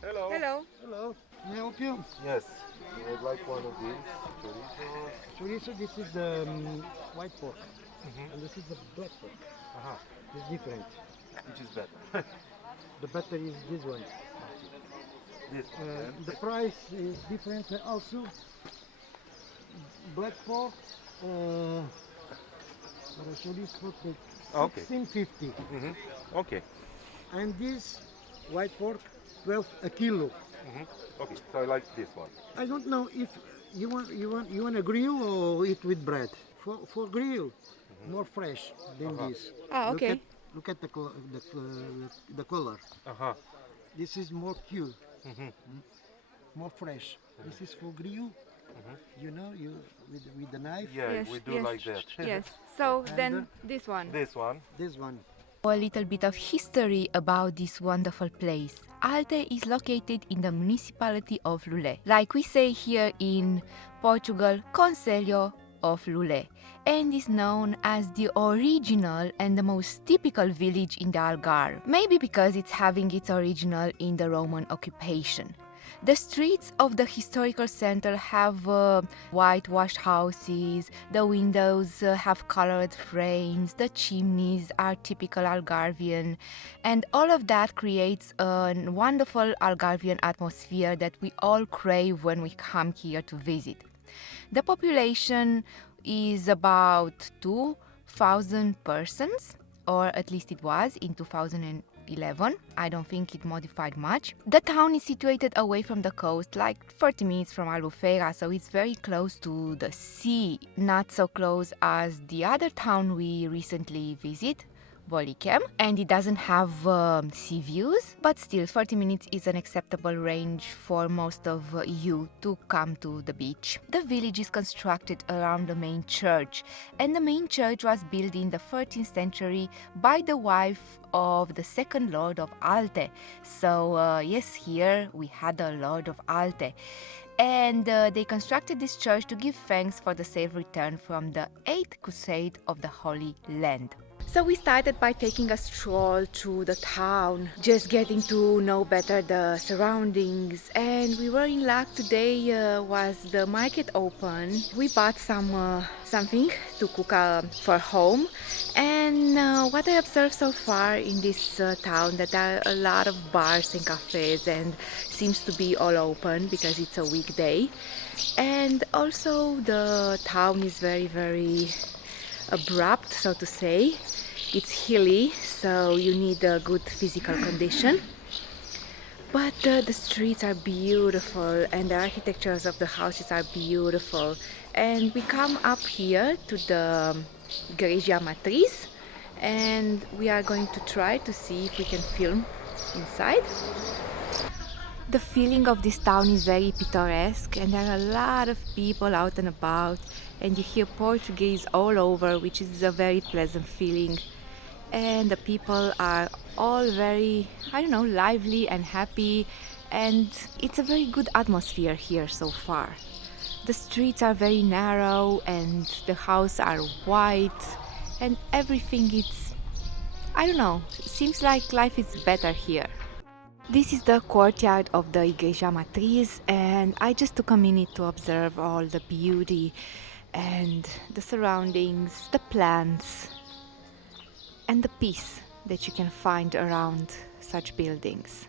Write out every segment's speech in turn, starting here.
Hello. Hello. Hello. May I help you? Yes, I would like one of these. Chorizo. Chorizo, this is white pork, and this is the black pork. Uh-huh. It's different. Which is better? The better is this one. This one. The price is different also. Black pork, chorizo pork, Okay. 16.50, Okay. and this white pork, 12 a kilo. Okay. So I like this one. I don't know if you want a grill or eat with bread. For grill, more fresh than this. Ah, okay. Look at the color. Uh-huh. This is more pure, more fresh. This is for grill. You know, you with the knife. Yeah, Yes, we do yes. like that. Yes. So And, then this one. This one. This one. A little bit of history about this wonderful place. Alte is located in the municipality of Loule. Like we say here in Portugal, Concelho of Loule, and is known as the original and the most typical village in the Algarve. Maybe because it's having its original in the Roman occupation. The streets of the historical center have whitewashed houses, the windows have colored frames, the chimneys are typical Algarvian, and all of that creates a wonderful Algarvian atmosphere that we all crave when we come here to visit. The population is about 2,000 persons, or at least it was in 2011. I don't think it modified much. The town is situated away from the coast, like 30 minutes from Albufeira, so it's very close to the sea. Not so close as the other town we recently visited, Bolichem, and it doesn't have sea views, but still 40 minutes is an acceptable range for most of you to come to the beach. The village is constructed around the main church, and the main church was built in the 13th century by the wife of the second Lord of Alte. So yes, here we had a Lord of Alte. And they constructed this church to give thanks for the safe return from the 8th Crusade of the Holy Land. So we started by taking a stroll through the town, just getting to know better the surroundings, and we were in luck. Today was the market open. We bought something to cook for home, and what I observed so far in this town, that there are a lot of bars and cafes, and seems to be all open because it's a weekday. And also the town is very, very abrupt, so to say. It's hilly, so you need a good physical condition. But the streets are beautiful, and the architectures of the houses are beautiful. And we come up here to the Igreja Matriz, and we are going to try to see if we can film inside. The feeling of this town is very picturesque, and there are a lot of people out and about, and you hear Portuguese all over, which is a very pleasant feeling. And the people are all very, lively and happy, and it's a very good atmosphere here so far. The streets are very narrow, and the houses are white, and everything is, seems like life is better here. This is the courtyard of the Igreja Matriz, and I just took a minute to observe all the beauty and the surroundings, the plants, and the peace that you can find around such buildings.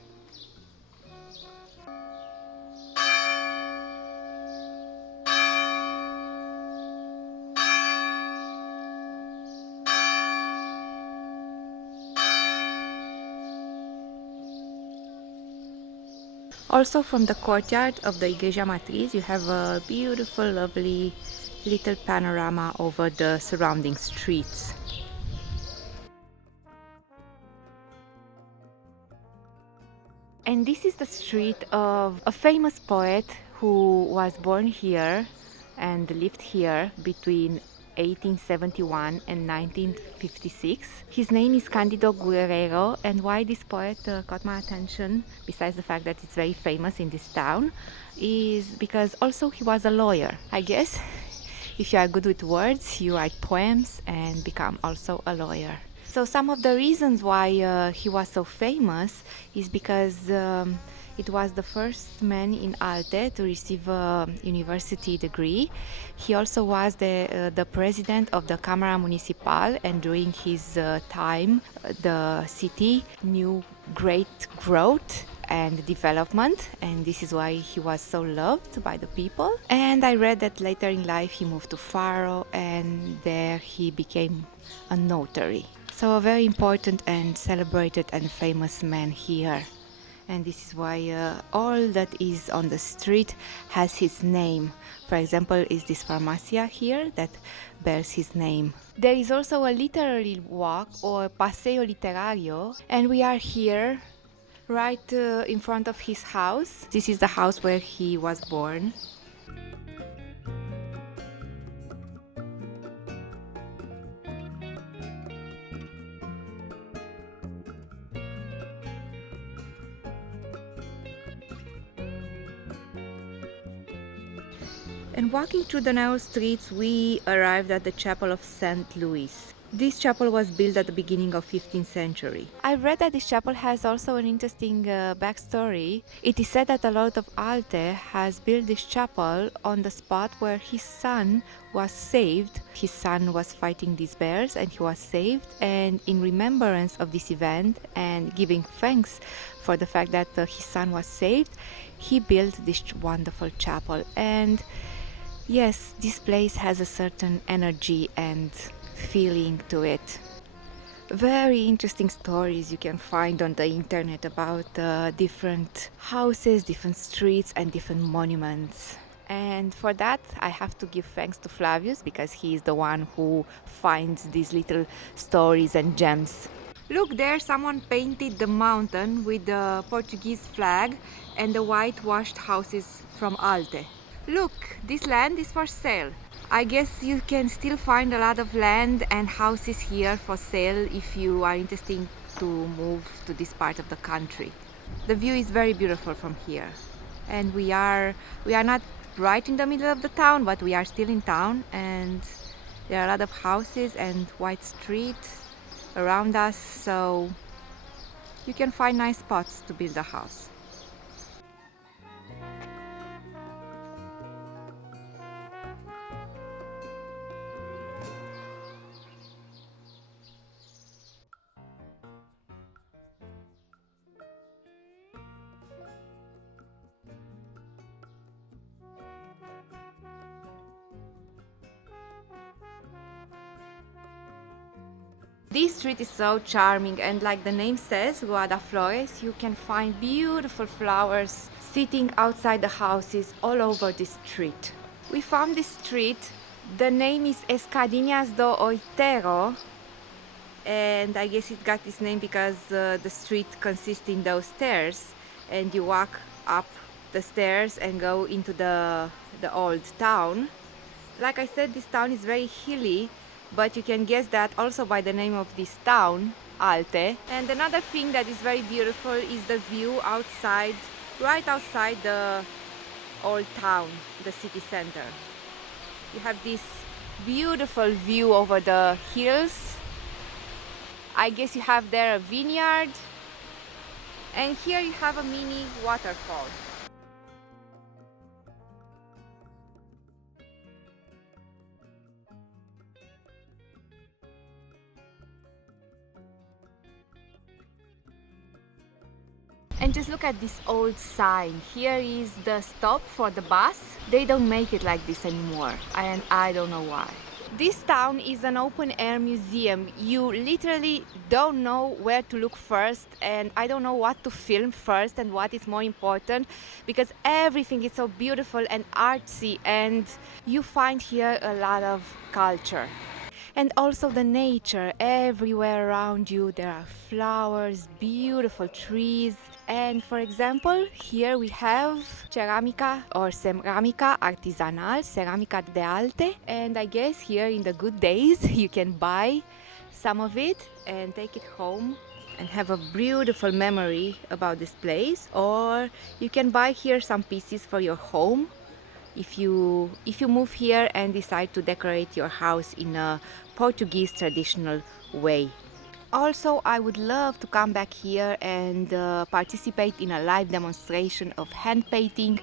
Also, from the courtyard of the Igreja Matriz, you have a beautiful, lovely little panorama over the surrounding streets. And this is the street of a famous poet who was born here and lived here between 1871 and 1956. His name is Cândido Guerrero, and why this poet caught my attention, besides the fact that it's very famous in this town, is because also he was a lawyer. I guess if you are good with words, you write poems and become also a lawyer. So some of the reasons why he was so famous is because it was the first man in Alte to receive a university degree. He also was the president of the Camera Municipal, and during his time, the city knew great growth and development, and this is why he was so loved by the people. And I read that later in life he moved to Faro, and there he became a notary. So a very important and celebrated and famous man here. And this is why all that is on the street has his name. For example, is this farmacia here that bears his name. There is also a literary walk or paseo literario, and we are here right in front of his house. This is the house where he was born. And walking through the narrow streets, we arrived at the chapel of St. Louis. This chapel was built at the beginning of 15th century. I read that this chapel has also an interesting backstory. It is said that the Lord of Alte has built this chapel on the spot where his son was saved. His son was fighting these bears and he was saved. And in remembrance of this event and giving thanks for the fact that his son was saved, he built this wonderful chapel. And yes, this place has a certain energy and feeling to it. Very interesting stories you can find on the internet about different houses, different streets and different monuments. And for that I have to give thanks to Flavius, because he is the one who finds these little stories and gems. Look, there someone painted the mountain with the Portuguese flag and the whitewashed houses from Alte. Look, this land is for sale. I guess you can still find a lot of land and houses here for sale if you are interested to move to this part of the country. The view is very beautiful from here. And we are not right in the middle of the town, but we are still in town, and there are a lot of houses and wide streets around us, so you can find nice spots to build a house. This street is so charming, and like the name says, Flores, you can find beautiful flowers sitting outside the houses all over this street. We found this street, the name is Escadinhas do Oitero, and I guess it got this name because the street consists in those stairs, and you walk up the stairs and go into the old town. Like I said, this town is very hilly, but you can guess that also by the name of this town, Alte. And another thing that is very beautiful is the view outside, right outside the old town, the city center. You have this beautiful view over the hills. I guess you have there a vineyard, and here you have a mini waterfall. And just look at this old sign. Here is the stop for the bus. They don't make it like this anymore, and I don't know why. This town is an open-air museum. You literally don't know where to look first, and I don't know what to film first and what is more important, because everything is so beautiful and artsy, and you find here a lot of culture. And also the nature everywhere around you. There are flowers, beautiful trees. And for example, here we have ceramica or ceramica artisanal, ceramica de Alte. And I guess here in the good days you can buy some of it and take it home and have a beautiful memory about this place. Or you can buy here some pieces for your home if you move here and decide to decorate your house in a Portuguese traditional way. Also, I would love to come back here and participate in a live demonstration of hand painting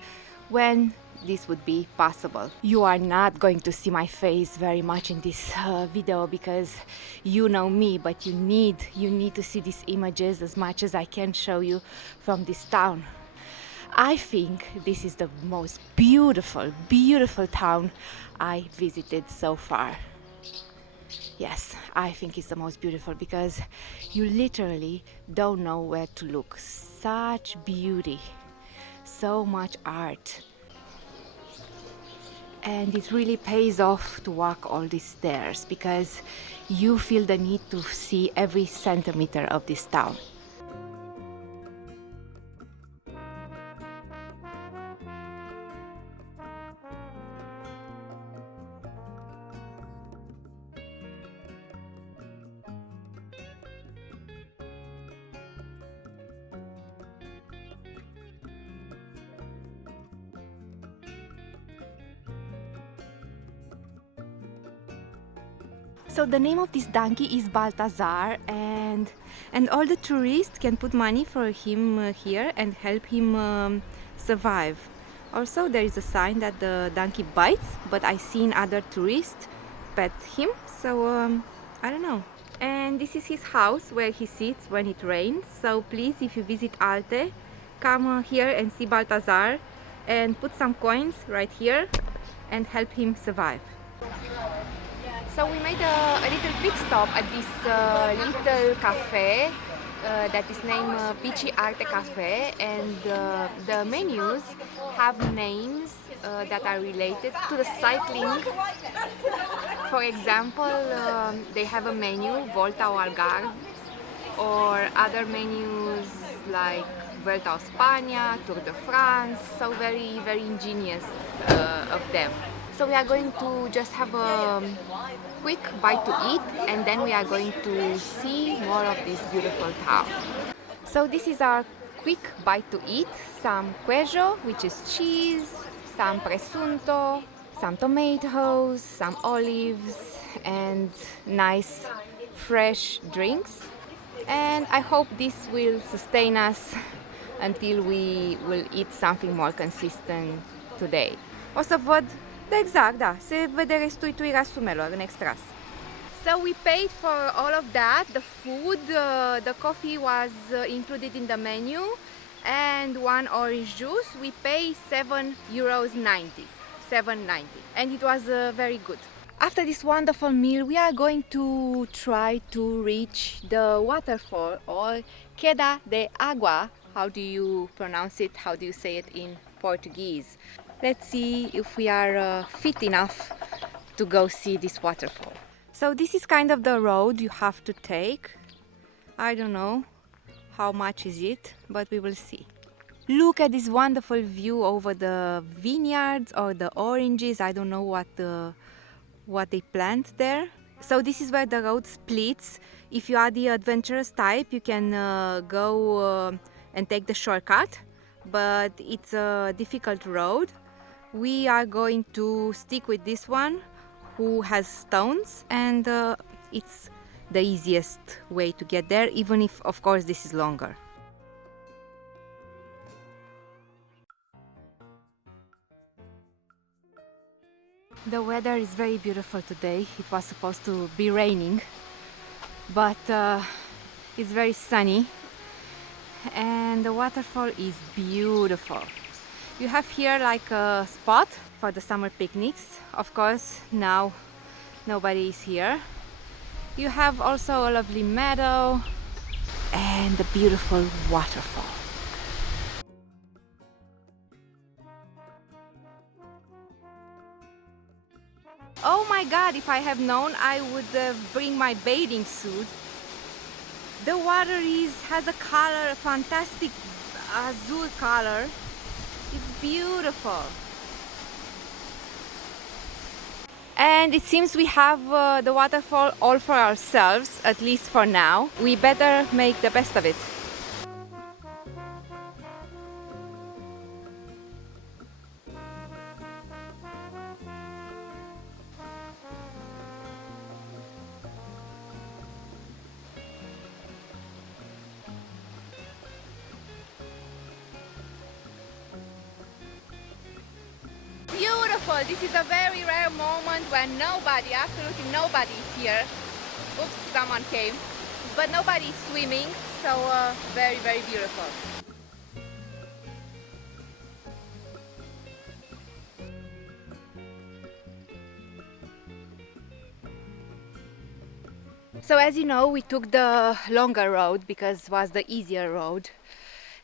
when this would be possible. You are not going to see my face very much in this video because you know me, but you need to see these images as much as I can show you from this town. I think this is the most beautiful town I visited so far. Yes, I think it's the most beautiful because you literally don't know where to look. Such beauty, so much art. And it really pays off to walk all these stairs because you feel the need to see every centimeter of this town. So the name of this donkey is Baltazar, and all the tourists can put money for him here and help him survive. Also, there is a sign that the donkey bites, but I've seen other tourists pet him, so I don't know. And this is his house where he sits when it rains. So please, if you visit Alte, come here and see Baltazar and put some coins right here and help him survive. So we made a little pit stop at this little cafe that is named Pici Arte Cafe, and the menus have names that are related to the cycling. For example, they have a menu, Volta ao Algarve, or other menus like Vuelta a España, Tour de France, so very ingenious of them. So we are going to just have a quick bite to eat, and then we are going to see more of this beautiful town. So this is our quick bite to eat: some queijo, which is cheese, some presunto, some tomatoes, some olives, and nice fresh drinks. And I hope this will sustain us until we will eat something more consistent today. O să văd. Exact, da, se vede restituirea sumelor în extras. So we paid for all of that, the food, the coffee was included in the menu, and one orange juice. We paid €7.90, and it was very good. After this wonderful meal, we are going to try to reach the waterfall, or Queda de Agua. How do you pronounce it? How do you say it in Portuguese? Let's see if we are fit enough to go see this waterfall. So this is kind of the road you have to take. I don't know how much is it, but we will see. Look at this wonderful view over the vineyards or the oranges. I don't know what they plant there. So this is where the road splits. If you are the adventurous type, you can go and take the shortcut, but it's a difficult road. We are going to stick with this one, who has stones, and it's the easiest way to get there, even if of course this is longer. The weather is very beautiful today. It was supposed to be raining, but it's very sunny, and the waterfall is beautiful. You have here like a spot for the summer picnics. Of course, now nobody is here. You have also a lovely meadow and a beautiful waterfall. Oh my God, if I have known, I would bring my bathing suit. The water has a color, a fantastic azure color. It's beautiful. And it seems we have the waterfall all for ourselves, at least for now. We better make the best of it. waterfall. This is a very rare moment when nobody, absolutely nobody is here. Oops, someone came. But nobody is swimming, so very, very beautiful. So as you know, we took the longer road because it was the easier road.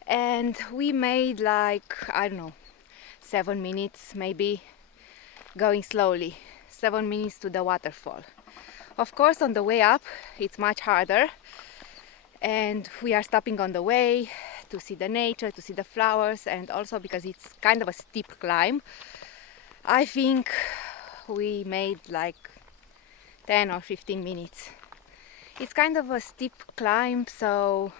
And we made like, I don't know, 7 minutes maybe, going slowly. 7 minutes to the waterfall. Of course, on the way up, it's much harder. And we are stopping on the way to see the nature, to see the flowers, and also because it's kind of a steep climb. I think we made like 10 or 15 minutes. It's kind of a steep climb, so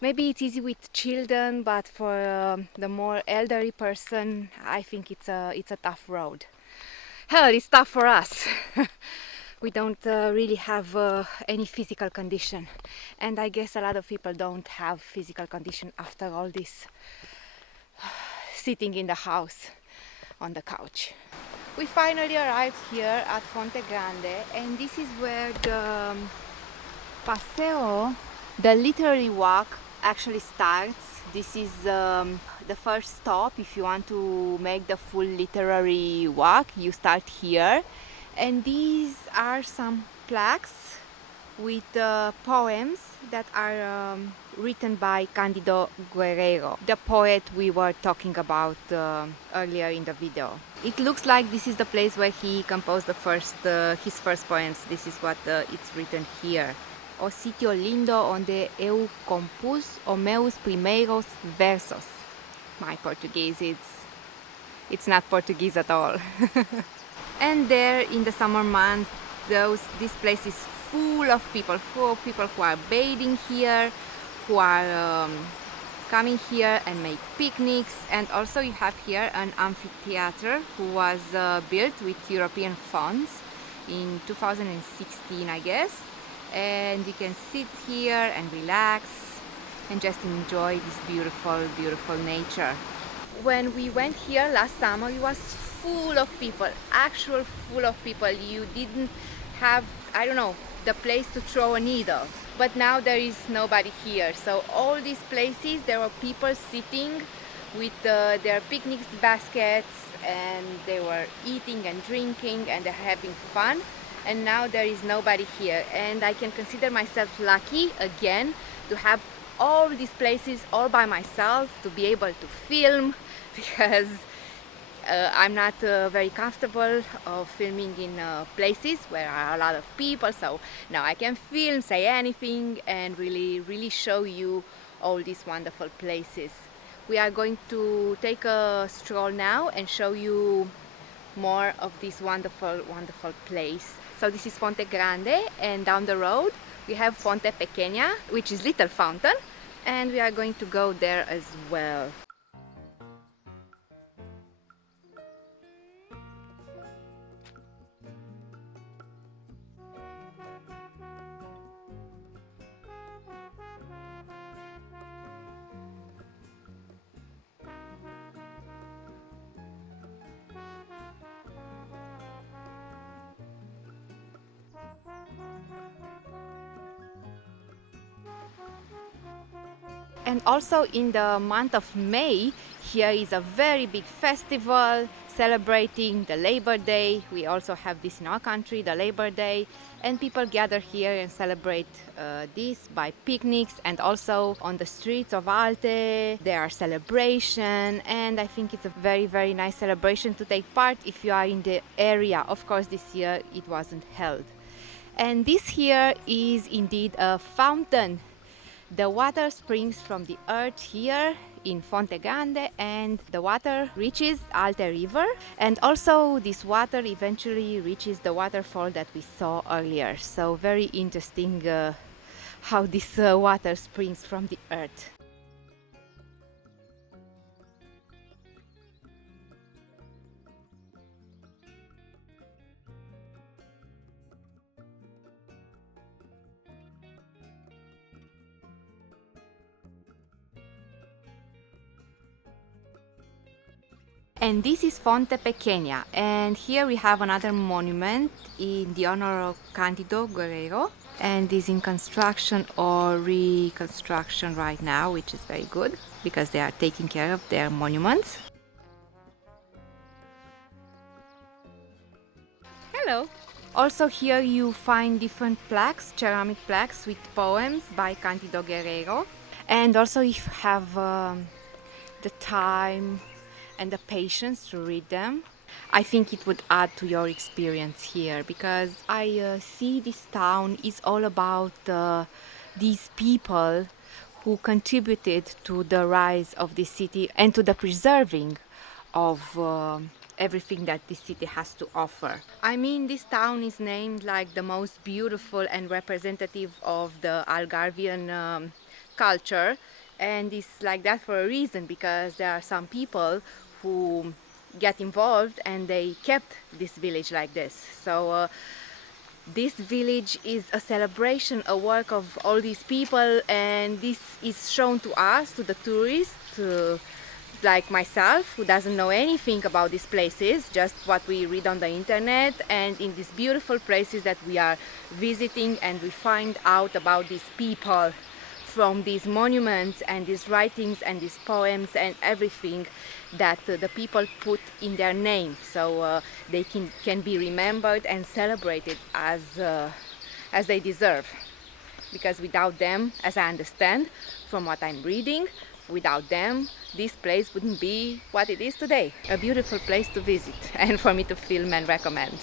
maybe it's easy with children, but for the more elderly person, I think it's a tough road. Hell, it's tough for us. We don't really have any physical condition, and I guess a lot of people don't have physical condition after all this sitting in the house on the couch. We finally arrived here at Fonte Grande, and this is where the paseo, the literary walk, actually starts. This is the first stop. If you want to make the full literary walk, you start here. And these are some plaques with poems that are written by Cândido Guerrero, the poet we were talking about earlier in the video. It looks like this is the place where he composed his first poems. This is what it's written here. O sitio lindo onde eu compus os meus primeiros versos. My Portuguese, it's not Portuguese at all. And there in the summer months, this place is full of people who are bathing here, who are coming here and make picnics. And also you have here an amphitheater who was built with European funds in 2016, I guess. And you can sit here and relax and just enjoy this beautiful, beautiful nature. When we went here last summer, it was full of people, actual full of people. You didn't have, I don't know, the place to throw a needle. But now there is nobody here. So all these places, there were people sitting with their picnic baskets, and they were eating and drinking and they're having fun. And now there is nobody here, and I can consider myself lucky again to have all these places all by myself, to be able to film, because I'm not very comfortable of filming in places where are a lot of people. So now I can film, say anything, and really show you all these wonderful places. We are going to take a stroll now and show you more of this wonderful, wonderful place. So this is Fonte Grande, and down the road we have Fonte Pequeña, which is Little Fountain, and we are going to go there as well. And also in the month of May, here is a very big festival celebrating the Labor Day. We also have this in our country, the Labor Day, and people gather here and celebrate this by picnics, and also on the streets of Alte there are celebrations, and I think it's a very, very nice celebration to take part if you are in the area. Of course, this year it wasn't held. And this here is indeed a fountain. The water springs from the earth here in Fonte Grande, and the water reaches Alte River, and also this water eventually reaches the waterfall that we saw earlier. So very interesting how this water springs from the earth. And this is Fonte Pequeña, and here we have another monument in the honor of Cândido Guerrero, and is in construction or reconstruction right now, which is very good because they are taking care of their monuments. Hello! Also here you find different plaques, ceramic plaques with poems by Candido Guerrero, and also if you have the time and the patience to read them, I think it would add to your experience here, because I see this town is all about these people who contributed to the rise of this city and to the preserving of everything that this city has to offer. I mean, this town is named like the most beautiful and representative of the Algarvian culture, and it's like that for a reason, because there are some people who get involved and they kept this village like this. So this village is a celebration, a work of all these people, and this is shown to us, to the tourists, like myself, who doesn't know anything about these places, just what we read on the internet, and in these beautiful places that we are visiting, and we find out about these people from these monuments and these writings and these poems and everything that the people put in their name, so they can be remembered and celebrated as they deserve. Because without them, as I understand from what I'm reading, without them this place wouldn't be what it is today. A beautiful place to visit and for me to film and recommend.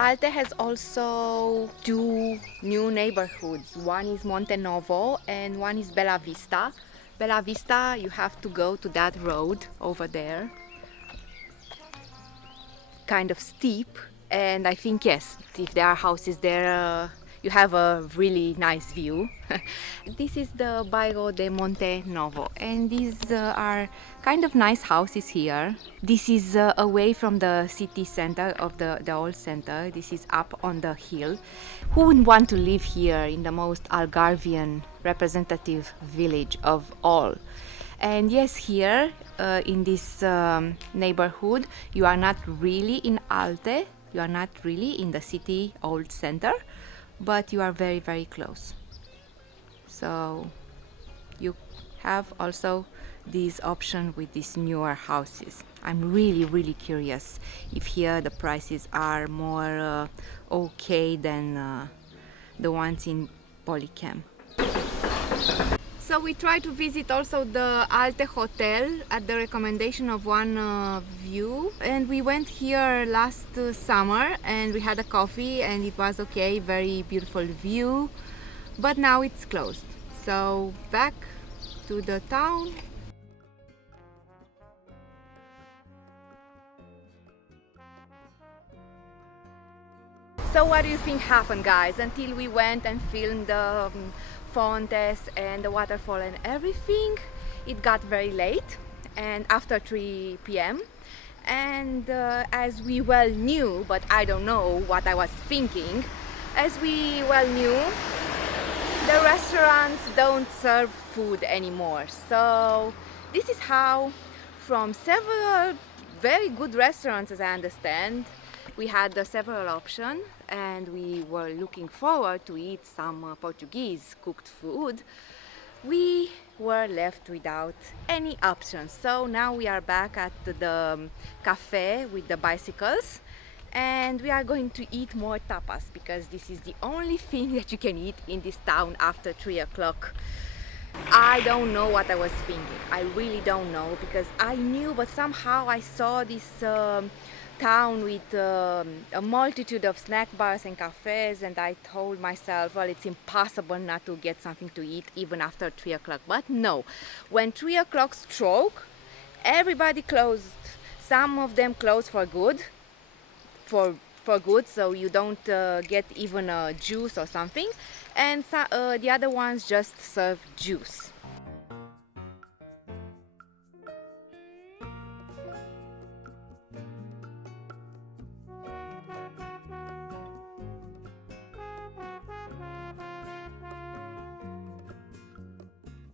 Alte has also two new neighborhoods. One is Monte Novo and one is Bella Vista. Bella Vista, you have to go to that road over there. Kind of steep, and I think, yes, if there are houses there, you have a really nice view. This is the Bairro de Monte Novo, and these are kind of nice houses here. This is away from the city center of the old center. This is up on the hill. Who wouldn't want to live here in the most Algarvian representative village of all? And yes, here in this neighborhood, you are not really in Alte, you are not really in the city old center, but you are very, very close. So you have also this option with these newer houses. I'm really, really curious if here the prices are more okay than the ones in Polychem. So we try to visit also the Alte Hotel at the recommendation of one view, and we went here last summer and we had a coffee and it was okay, very beautiful view, but now it's closed. So back to the town. So what do you think happened, guys, until we went and filmed the fontes and the waterfall and everything? It got very late, and after 3 p.m. and as we well knew, but I don't know what I was thinking, as we well knew, the restaurants don't serve food anymore. So this is how, from several very good restaurants, as I understand, we had several options and we were looking forward to eat some Portuguese cooked food. We were left without any options. So now we are back at the cafe with the bicycles, and we are going to eat more tapas, because this is the only thing that you can eat in this town after 3 o'clock. I don't know what I was thinking. I really don't know, because I knew, but somehow I saw this town with a multitude of snack bars and cafes, and I told myself, well, it's impossible not to get something to eat even after 3 o'clock. But no, when 3 o'clock struck, everybody closed. Some of them closed for good, for for good, so you don't get even a juice or something, and the other ones just serve juice.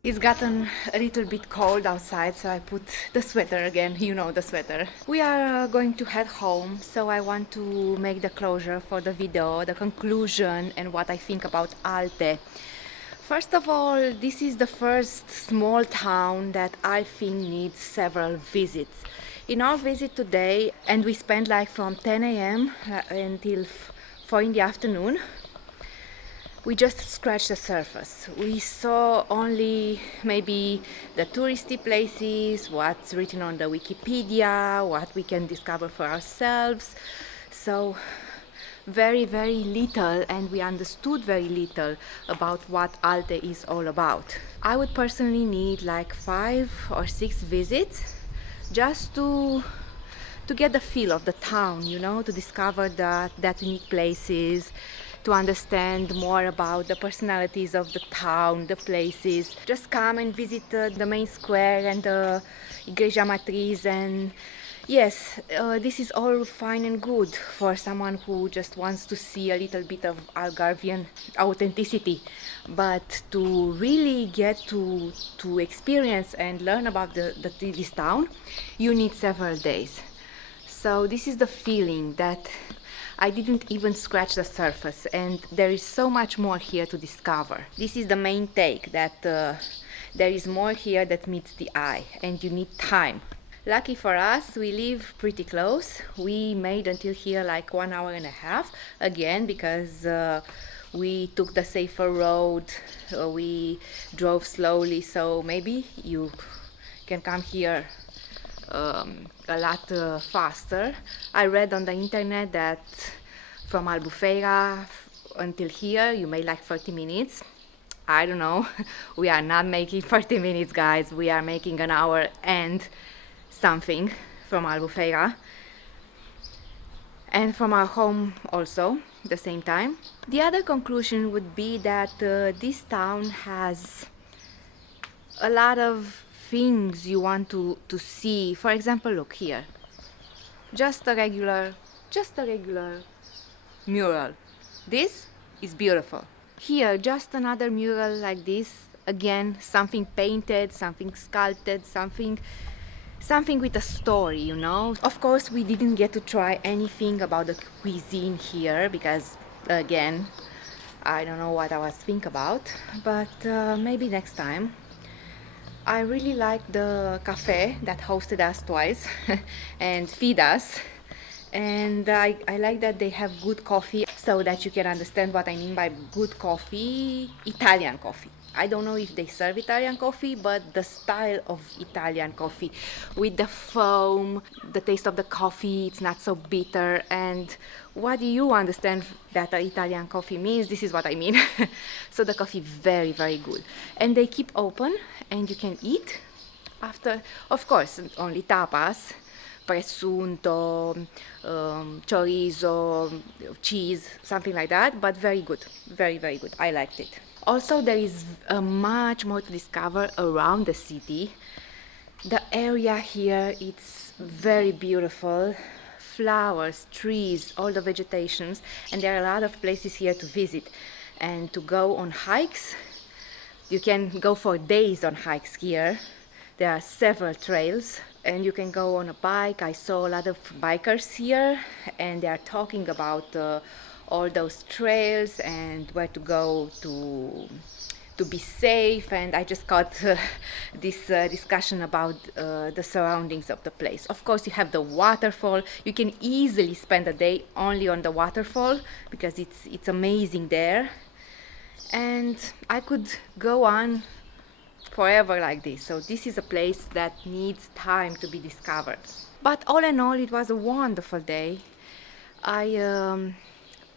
It's gotten a little bit cold outside, so I put the sweater again, you know, the sweater. We are going to head home, so I want to make the closure for the video, the conclusion, and what I think about Alte. First of all, this is the first small town that I think needs several visits. In our visit today, and we spent like from 10 a.m. until 4 in the afternoon, we just scratched the surface. We saw only maybe the touristy places, what's written on the Wikipedia, what we can discover for ourselves. So very, very little, and we understood very little about what Alte is all about. I would personally need like 5 or 6 visits just to get the feel of the town, you know, to discover that unique places, to understand more about the personalities of the town, the places. Just come and visit the main square and the Igreja Matriz, and yes, this is all fine and good for someone who just wants to see a little bit of Algarvian authenticity. But to really get to experience and learn about this town, you need several days. So this is the feeling that I didn't even scratch the surface, and there is so much more here to discover. This is the main take, that there is more here that meets the eye, and you need time. Lucky for us, we live pretty close. We made until here like 1 hour and a half, again because we took the safer road, we drove slowly, so maybe you can come here a lot faster. I read on the internet that from Albufeira until here you made like 30 minutes. I don't know. We are not making 30 minutes, guys. We are making an hour and something from Albufeira, and from our home also the same time. The other conclusion would be that this town has a lot of things you want to see. For example, look here, just a regular mural. This is beautiful. Here, just another mural like this, again something painted, something sculpted, something with a story, you know. Of course, we didn't get to try anything about the cuisine here because again, I don't know what I was thinking about, but maybe next time. I really like the cafe that hosted us twice and feed us, and I like that they have good coffee, so that you can understand what I mean by good coffee, Italian coffee. I don't know if they serve Italian coffee, but the style of Italian coffee with the foam, the taste of the coffee, it's not so bitter. And what do you understand that Italian coffee means? This is what I mean. So the coffee very, very good. And they keep open and you can eat after, of course, only tapas, presunto, chorizo, cheese, something like that, but very good, very, very good. I liked it. Also, there is much more to discover around the city. The area here, it's very beautiful. Flowers, trees, all the vegetations, and there are a lot of places here to visit and to go on hikes. You can go for days on hikes here. There are several trails and you can go on a bike. I saw a lot of bikers here and they are talking about all those trails and where to go to be safe, and I just got this discussion about the surroundings of the place. Of course, you have the waterfall. You can easily spend a day only on the waterfall because it's amazing there, and I could go on forever like this. So this is a place that needs time to be discovered. But all in all, it was a wonderful day. I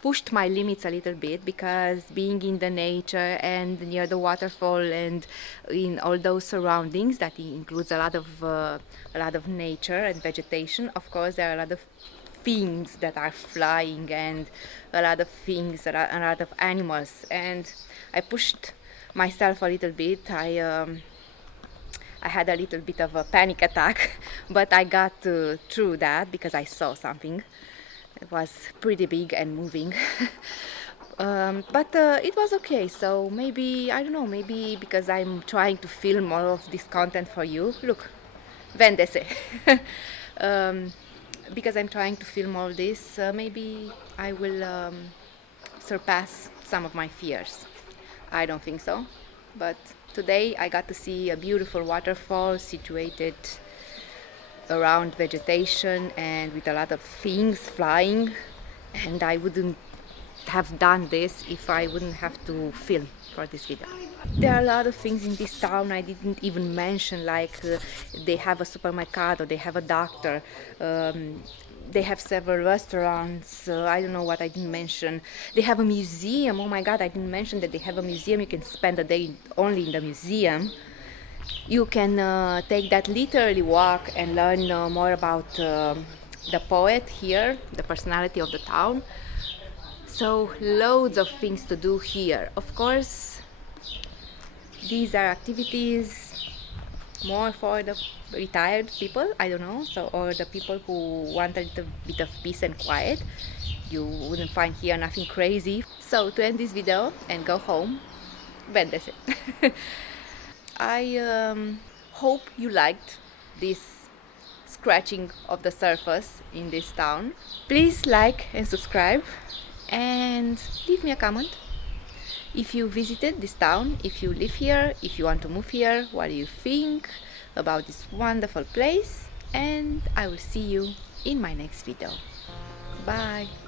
pushed my limits a little bit because being in the nature and near the waterfall and in all those surroundings, that includes a lot of nature and vegetation. Of course, there are a lot of things that are flying and a lot of things, a lot of animals. And I pushed myself a little bit. I had a little bit of a panic attack, but I got through that because I saw something. It was pretty big and moving. But it was okay. So maybe, I don't know, maybe because I'm trying to film more of this content for you. Look, vendese. Because I'm trying to film all this, maybe I will surpass some of my fears. I don't think so, but today I got to see a beautiful waterfall situated around vegetation and with a lot of things flying, and I wouldn't have done this if I wouldn't have to film for this video. There are a lot of things in this town I didn't even mention, like they have a supermercado, they have a doctor, they have several restaurants, I don't know what I didn't mention. They have a museum, oh my god, I didn't mention that they have a museum. You can spend a day only in the museum. You can take that literally walk and learn more about the poet here, the personality of the town. So loads of things to do here. Of course, these are activities more for the retired people, I don't know, so, or the people who want a little bit of peace and quiet. You wouldn't find here nothing crazy. So to end this video and go home, vendese. I hope you liked this scratching of the surface in this town. Please like and subscribe and leave me a comment. If you visited this town, if you live here, if you want to move here, what do you think about this wonderful place? And I will see you in my next video. Bye!